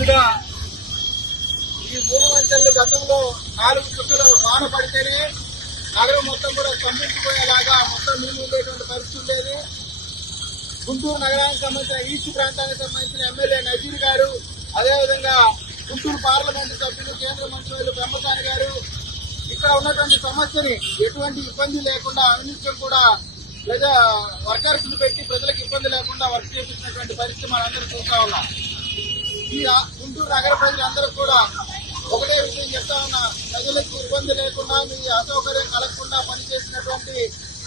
ముందుగా ఈ 3 వంతెనలు గతంలో 4 చుక్కల వాన పడితేనే నగరం మొత్తం కూడా స్తంభించిపోయేలాగా మొత్తం నీళ్లు ఉండేటువంటి పరిస్థితి ఉండేది. గుంటూరు నగరానికి సంబంధించిన ఈస్ట్ ప్రాంతానికి సంబంధించిన ఎమ్మెల్యే నజీర్ గారు, అదేవిధంగా గుంటూరు పార్లమెంటు సభ్యులు కేంద్ర మంత్రులు బ్రహ్మసాని గారు ఇక్కడ ఉన్నటువంటి సమస్యని ఎటువంటి ఇబ్బంది లేకుండా అనిత్యం కూడా వర్కర్స్ ను పెట్టి ప్రజలకు ఇబ్బంది లేకుండా వర్క్ చేపించినటువంటి పరిస్థితి మనందరూ చూస్తా ఉన్నాం. ఈ గుంటూరు నగర ప్రజలందరూ కూడా ఒకటే విషయం చెప్తా ఉన్నా, ప్రజలకు ఇబ్బంది లేకుండా మీ అసౌకర్యం కలగకుండా పనిచేసినటువంటి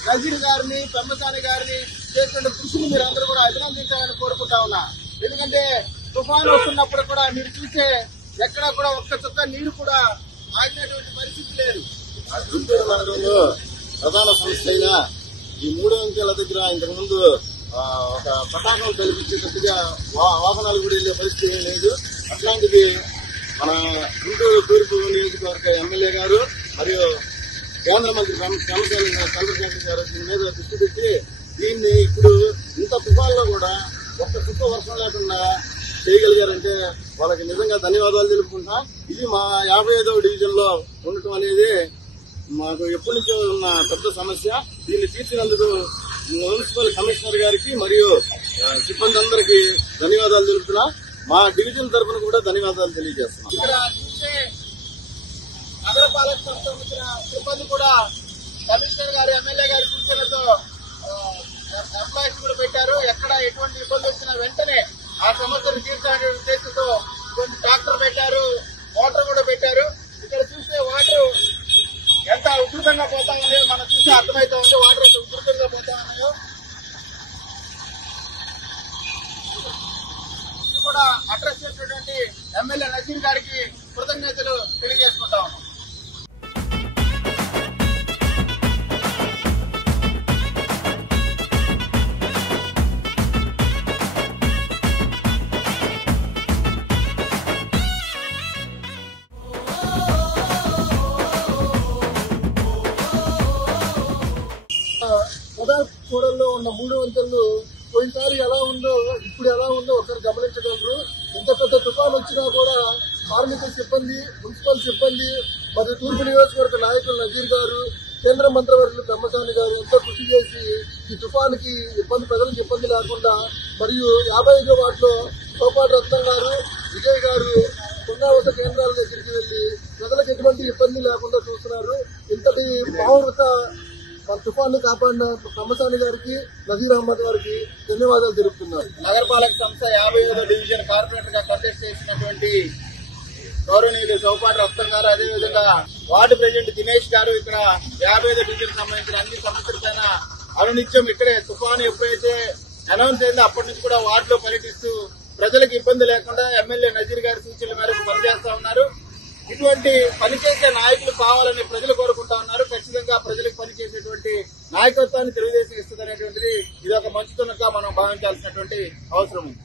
నజీర్ గారిని, బ్రహ్మసాని గారిని చేసిన కృషిని మీరు అందరూ కూడా అభినందించాలని కోరుకుంటా ఉన్నా. ఎందుకంటే తుఫాను వస్తున్నప్పుడు కూడా మీరు చూసే ఎక్కడా కూడా ఒక్క చుక్క నీరు కూడా ఆగినటువంటి పరిస్థితి లేదు. గుంటూరు నగరంలో ప్రధాన సమస్య అయిన ఈ 3 వంతెనల దగ్గర ఇంతకు ముందు ఒక పటాకం కల్పించేటట్టుగా వాహనాలు కూడా వెళ్లే పరిస్థితి ఏం లేదు. అట్లాంటిది మన గుంటూరు తూర్పు నియోజకవర్గ ఎమ్మెల్యే గారు మరియు కేంద్ర మంత్రి చంద్రశేఖర్ గారు దీని మీద దృష్టి పెట్టి దీన్ని ఇప్పుడు ఇంత తుఫాన్లో కూడా ఒక్క చుక్క వర్షం లేకుండా చేయగలిగారంటే వాళ్ళకి నిజంగా ధన్యవాదాలు తెలుపుకుంటా. ఇది మా 55వ డివిజన్ లో ఉండటం అనేది మాకు ఎప్పటి నుంచో ఉన్న పెద్ద సమస్య. దీన్ని తీర్చినందుకు మున్సిపల్ కమిషనర్ గారికి మరియు సిబ్బంది అందరికీ ధన్యవాదాలు తెలుపుతున్నా. మా డివిజన్ తరఫున కూడా ధన్యవాదాలు తెలియజేస్తున్నాం. ఇక్కడ చూసే నగరపాలక సంస్థ వచ్చిన సిబ్బంది కూడా కమిషనర్ గారు, ఎమ్మెల్యే గారి సూచనలతో ఎంప్లాయీస్ కూడా పెట్టారు. ఎక్కడ ఎటువంటి ఇబ్బంది వచ్చినా వెంటనే ఆ సమస్యను తీర్చాలనే ఉద్దేశంతో కొన్ని ట్రాక్టర్ పెట్టారు, వాటర్ కూడా పెట్టారు. ఇక్కడ చూస్తే వాటర్ ఎంత ఉధృతంగా పోతా ఉన్నాయో మనం చూస్తే అర్థమవుతా ఉంది. వాటర్ ఎంత ఉధృతంగా పోతా ఉన్నాయో ఇది కూడా అడ్రస్ చేసినటువంటి ఎమ్మెల్యే నజీర్ గారికి కృతజ్ఞతలు తెలియజేసుకుంటా ఉన్నాం. కూడల్లో ఉన్న 3 వంతెనలు పోయినసారి ఎలా ఉందో ఇప్పుడు ఎలా ఉందో ఒకరు గమనించగలరు. ఇంత పెద్ద తుఫాను వచ్చినా కూడా కార్మిక సిబ్బంది, మున్సిపల్ సిబ్బంది మరియు తూర్పు నియోజకవర్గ నాయకులు నజీర్ గారు, కేంద్ర మంత్రివర్యులు బ్రహ్మసాని గారు ఎంతో కృషి చేసి ఈ తుఫానుకి ప్రజలకు ఇబ్బంది లేకుండా మరియు 55వ వార్డులో సోపాటి రత్నం గారు, విజయ్ గారు పునరావాస కేంద్రాల దగ్గరికి వెళ్లి ప్రజలకు ఎటువంటి ఇబ్బంది లేకుండా చూస్తున్నారు. ఇంతటి మానవత మన తుఫాన్ని కాపాడిన బ్రహ్మసాని గారికి, నజీర్ అహ్మద్ గారికి ధన్యవాదాలు తెలుపుతున్నారు. నగరపాలక సంస్థ 55వ డివిజన్ కార్పొరేటర్ గా కంటెస్ట్ చేసినటువంటి గౌరవనీయులు సోపాటి రత్నం గారు, అదేవిధంగా వార్డు ప్రెసిడెంట్ దినేష్ గారు ఇక్కడ 55వ డివిజన్ సంబంధించిన అన్ని సమస్యలపైన అనునిత్యం ఇక్కడే తుఫాను ఎప్పుడైతే అనౌన్స్ అయిందో అప్పటి నుంచి కూడా వార్డులో పర్యటిస్తూ ప్రజలకు ఇబ్బంది లేకుండా ఎమ్మెల్యే నజీర్ గారి సూచనల మేరకు పనిచేస్తా ఉన్నారు. ఇటువంటి పనిచేసే నాయకులు కావాలని ప్రజలు కోరుకుంటా ఉన్నారు. ఖచ్చితంగా ప్రజలకు పనిచేసేటువంటి నాయకత్వాన్ని తెలుగుదేశం ఇస్తుందనేటువంటిది ఇది ఒక మంచితనంగా మనం భావించాల్సినటువంటి అవసరం ఉంది.